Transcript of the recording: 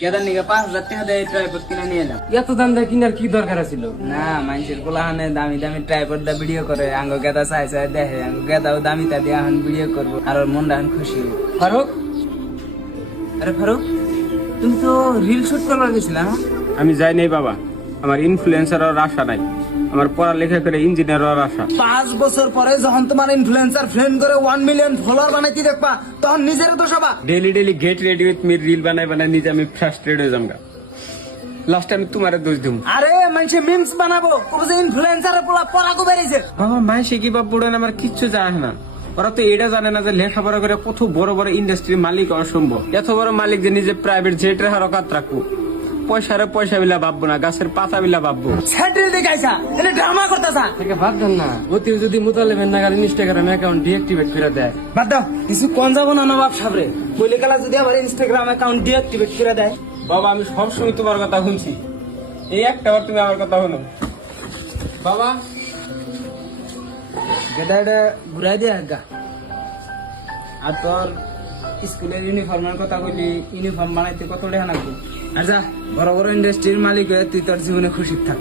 Gather নিকে 5,000 টাকা দিয়ে ট্রাইপড কিনে নিয়ে এলাম। এত দাম দিয়ে কিনার কি দরকার ছিল? না, মানুষের কোলাহানে দামি দামি ট্রাইপড দা ভিডিও করে, আঙ্গ গেদা চাই চাই দেখে, আঙ্গ গেদাও দামিটা দিয়ে এখন ভিডিও করবো, আর ওর মনটা এখন খুশি। ফারুক, আরে ফারুক, তুমি তো রিল শুট করবার গেছিলা না? আমি যাই নাই বাবা, আমার ইনফ্লুয়েন্সার হওয়ার আশা নাই, আমার পড়ালেখা করে ইঞ্জিনিয়ার হওয়ার আশা। 5 বছর পরে যখন তোমার ইনফ্লুয়েন্সার ফ্রেন্ড করে 1 মিলিয়ন ফলোয়ার বানাইতে দেখবা, তখন নিজেরও তো সবা। Daily daily get ready with me reel বানাই বানাই নিজে আমি ফ্রাস্ট্রেট হয়ে যামগা। লাস্ট আমি তোমার দোষ দিম। আরে মানুষে মিমস বানাবো, ও যে ইনফ্লুয়েন্সারের পোলা পড়াকো বেরিয়েছে। বাবা মাইসে কি বা পড়েন, আমার কিচ্ছু যায় না। ওরা তো এটা জানে না যে লেখাপড়া করে কত বড় বড় ইন্ডাস্ট্রির মালিক অসম্ভব। এত বড় মালিক যে নিজে প্রাইভেট জেট রেহার অকাত রাখবো, পয়সা বিলা ভাববো না, গাছের পাতা বিলা ভাববো। স্যান্ডেল দেখাইছা, এটা ড্রামা করতেছা। থেকে বাদ দেন না, অতি যদি মুতালেবেন না ইনস্টাগ্রাম অ্যাকাউন্ট ডিঅ্যাক্টিভেট করে দেয়। বাদ দাও, কিছু কোন যাবো না নবাব সাবরে, বইলে কালা যদি আবার ইনস্টাগ্রাম অ্যাকাউন্ট ডিঅ্যাক্টিভেট করে দেয়। বাবা আমি সবসময় তোমার কথা শুনছি, এই একটা বার তুমি আমার কথা শুনো। বাবা গেদা এটা ঘুরাই দিয়ে গা। আর তোর স্কুলের ইউনিফর্মের কথা বলি, ইউনিফর্ম বানাইতে কত টাকা লাগবে? আর যা, বড় বড় ইন্ডাস্ট্রির মালিক হয়ে তুই তোর জীবনে খুশি থাক।